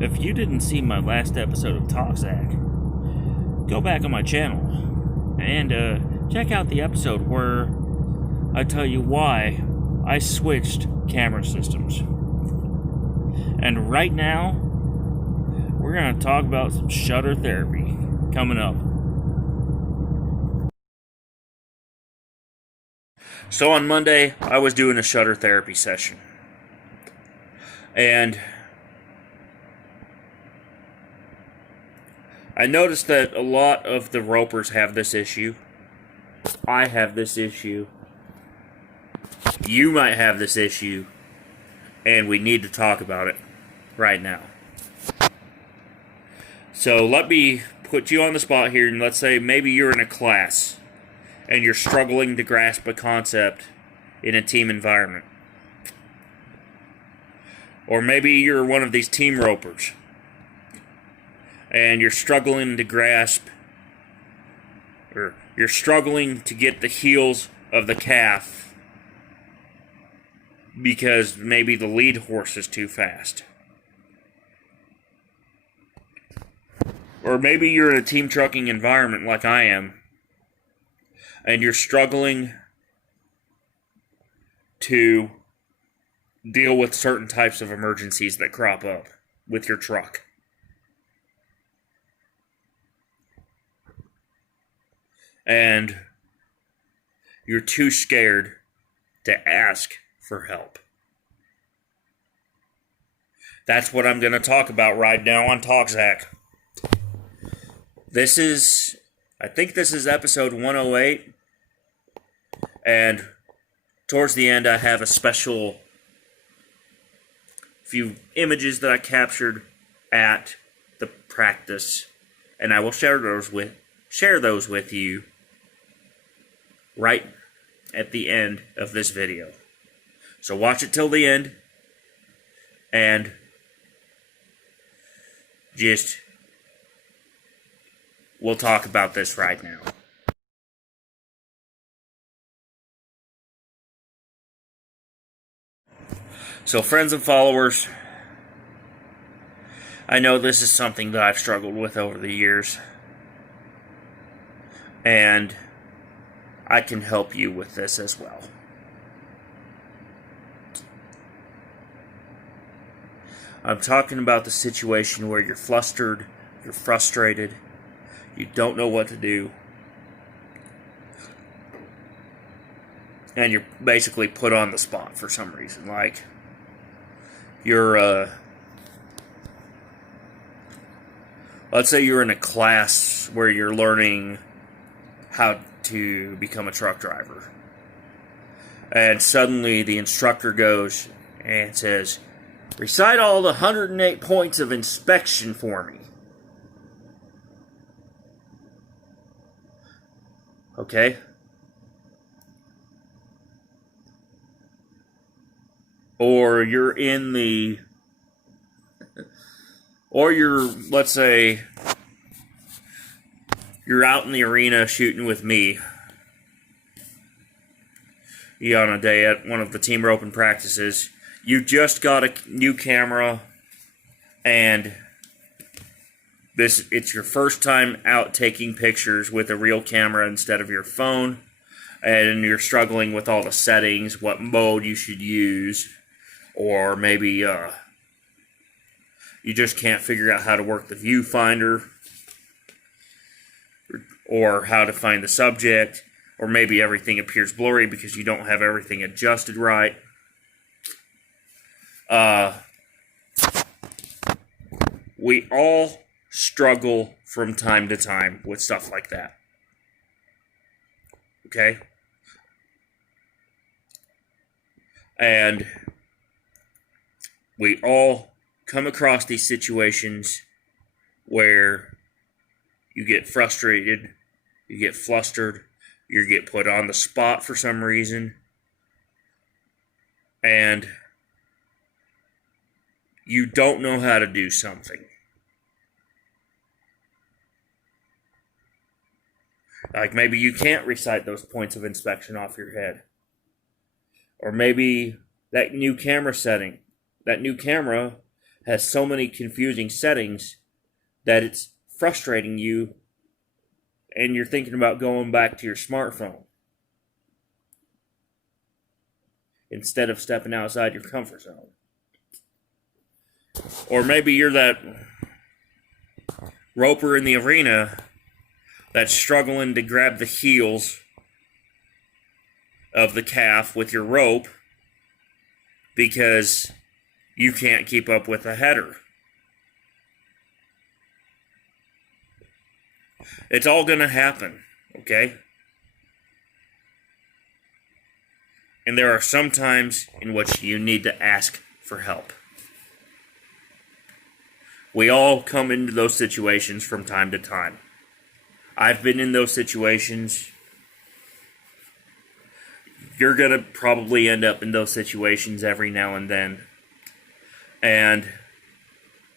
If you didn't see my last episode of TalkZach, go back on my channel and check out the episode where I tell you why I switched camera systems. And right now, we're going to talk about some shutter therapy coming up. So on Monday, I was doing a shutter therapy session. And I noticed that a lot of the ropers have this issue. I have this issue. You might have this issue. And we need to talk about it right now. So let me put you on the spot here, and let's say maybe you're in a class and you're struggling to grasp a concept in a team environment. Or maybe you're one of these team ropers and you're struggling to grasp, or you're struggling to get the heels of the calf because maybe the lead horse is too fast. Or maybe you're in a team trucking environment like I am, and you're struggling to deal with certain types of emergencies that crop up with your truck. And you're too scared to ask for help. That's what I'm going to talk about right now on TalkZach. I think this is episode 108. And towards the end, I have a special few images that I captured at the practice. And I will share those with you right at the end of this video. So watch it till the end and we'll talk about this right now. So friends and followers, I know this is something that I've struggled with over the years, and I can help you with this as well. I'm talking about the situation where you're flustered, you're frustrated, you don't know what to do, and you're basically put on the spot for some reason. Like, let's say you're in a class where you're learning how to become a truck driver, and suddenly the instructor goes and says, recite all the 108 points of inspection for me. Okay? Or let's say, you're out in the arena shooting with me. You're on a day at one of the team roping practices. You just got a new camera, and it's your first time out taking pictures with a real camera instead of your phone, and you're struggling with all the settings, what mode you should use, or maybe you just can't figure out how to work the viewfinder, or how to find the subject, or maybe everything appears blurry because you don't have everything adjusted right. We all struggle from time to time with stuff like that. Okay? And we all come across these situations where you get frustrated, you get flustered, you get put on the spot for some reason, and you don't know how to do something. Like maybe you can't recite those points of inspection off your head. Or maybe that new camera setting, that new camera has so many confusing settings that it's frustrating you and you're thinking about going back to your smartphone instead of stepping outside your comfort zone. Or maybe you're that roper in the arena that's struggling to grab the heels of the calf with your rope because you can't keep up with the header. It's all going to happen, okay? And there are some times in which you need to ask for help. We all come into those situations from time to time. I've been in those situations. You're going to probably end up in those situations every now and then. And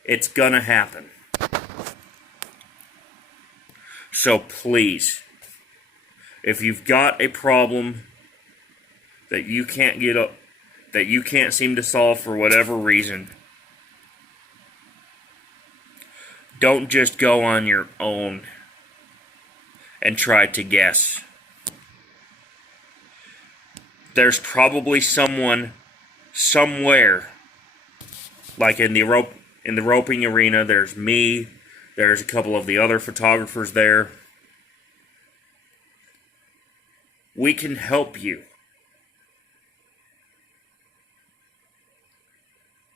it's going to happen. So please, if you've got a problem that you can't get up, that you can't seem to solve for whatever reason, don't just go on your own and try to guess. There's probably someone somewhere, like in the roping arena. There's me. There's a couple of the other photographers there. We can help you.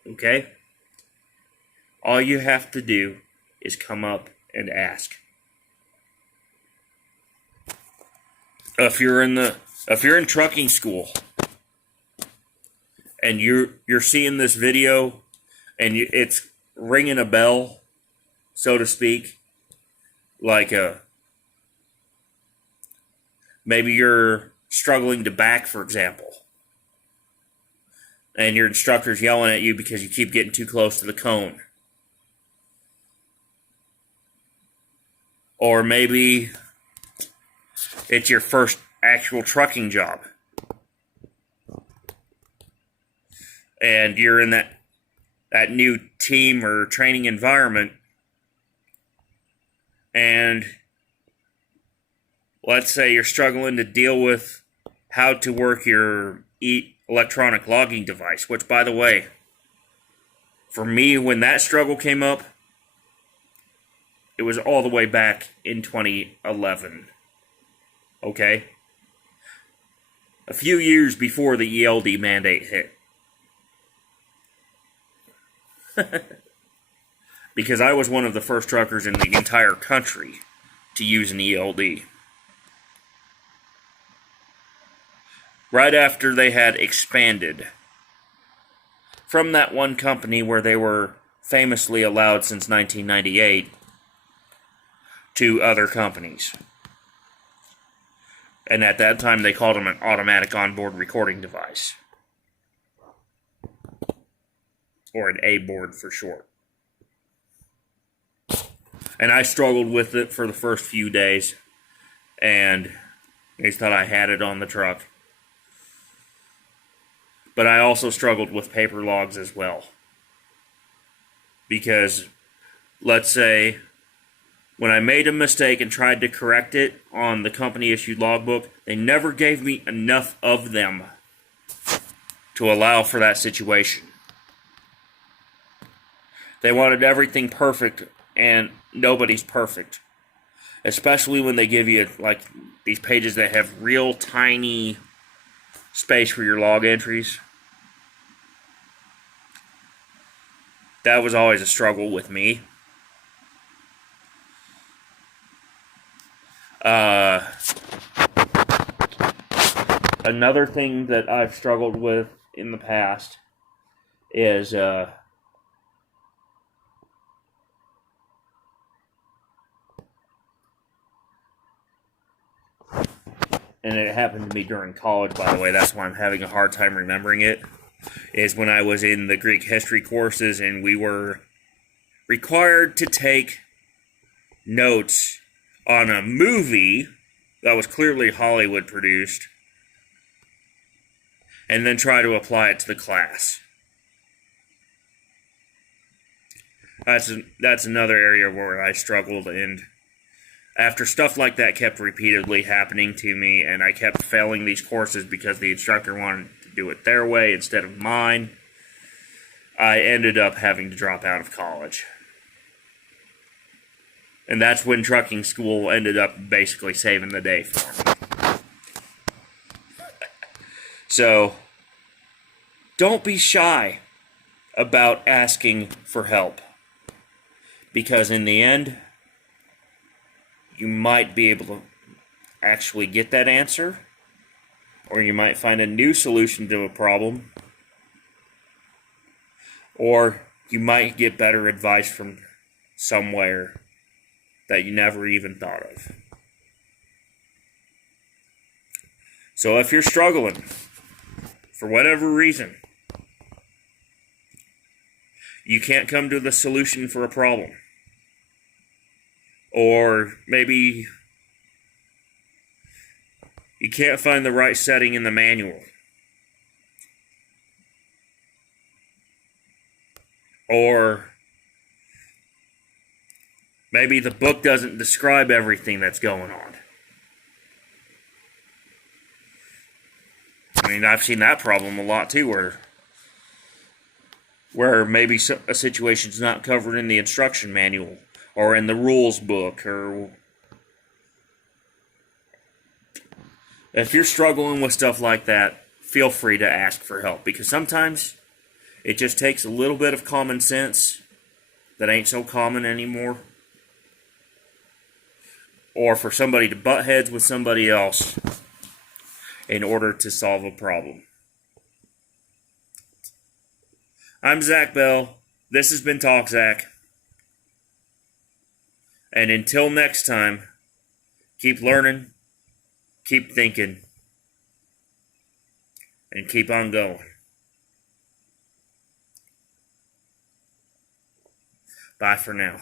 Okay? All you have to do is come up and ask. If you're in trucking school and you're seeing this video and it's ringing a bell, so to speak, like maybe you're struggling to back, for example, and your instructor's yelling at you because you keep getting too close to the cone. Or maybe it's your first actual trucking job, and you're in that new team or training environment, and let's say you're struggling to deal with how to work your electronic logging device, which, by the way, for me, when that struggle came up, it was all the way back in 2011. Okay? A few years before the ELD mandate hit. Because I was one of the first truckers in the entire country to use an ELD. Right after they had expanded from that one company where they were famously allowed since 1998 to other companies. And at that time they called them an automatic onboard recording device. Or an A-board for short. And I struggled with it for the first few days. And I thought I had it on the truck. But I also struggled with paper logs as well. Because, let's say, when I made a mistake and tried to correct it on the company-issued logbook, they never gave me enough of them to allow for that situation. They wanted everything perfect, and nobody's perfect. Especially when they give you, like, these pages that have real tiny space for your log entries. That was always a struggle with me. Another thing that I've struggled with in the past is and it happened to me during college, by the way, that's why I'm having a hard time remembering it, is when I was in the Greek history courses and we were required to take notes on a movie that was clearly Hollywood produced and then try to apply it to the class. That's another area where I struggled, and after stuff like that kept repeatedly happening to me, and I kept failing these courses because the instructor wanted to do it their way instead of mine, I ended up having to drop out of college. And that's when trucking school ended up basically saving the day for me. So, don't be shy about asking for help. Because in the end, you might be able to actually get that answer, or you might find a new solution to a problem, or you might get better advice from somewhere that you never even thought of. So if you're struggling, for whatever reason, you can't come to the solution for a problem, or maybe you can't find the right setting in the manual, or maybe the book doesn't describe everything that's going on. I mean, I've seen that problem a lot too, where maybe a situation's not covered in the instruction manual or in the rules book. Or if you're struggling with stuff like that, feel free to ask for help, because sometimes it just takes a little bit of common sense that ain't so common anymore, or for somebody to butt heads with somebody else in order to solve a problem. I'm Zach Bell. This has been TalkZach. And until next time, keep learning, keep thinking, and keep on going. Bye for now.